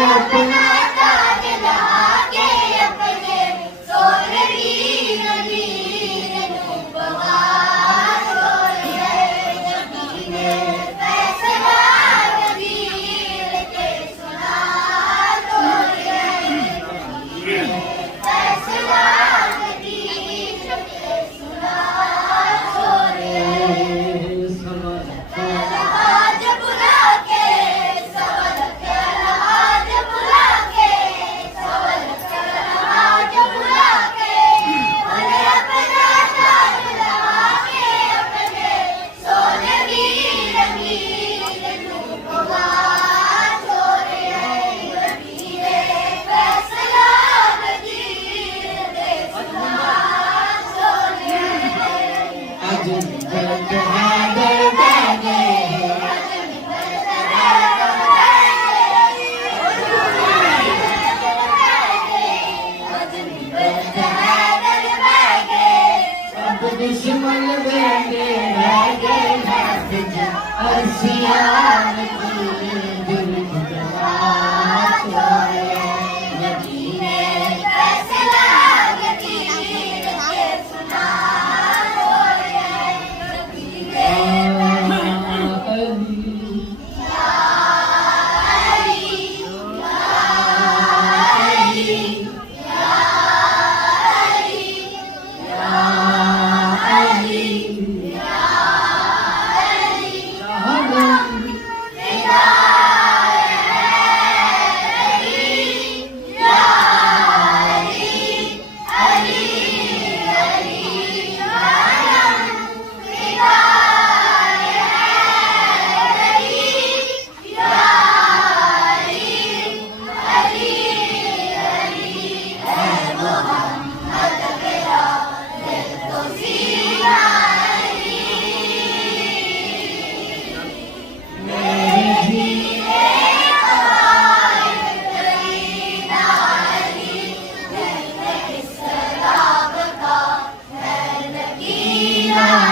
अपना ताज लगा के अपने सोनरी नबीर नूं बहार होए नबीने फैसला नबीर के सुना होए नबीने फैसला नबीर के सुना होए आज बुला के सवल कर आज बुला के सवल कर आज बुला के उन्हें अपना ताज लगा के अपने सोनरी नबीर नूं बहार होए नबीने फैसला नबीर के सुना होए दुश्मन बैठे बैठे हाथ जा अर्शियान की दिल जवाब होए नबीने फैसला नबीर के सुना होए नबीने Yeah.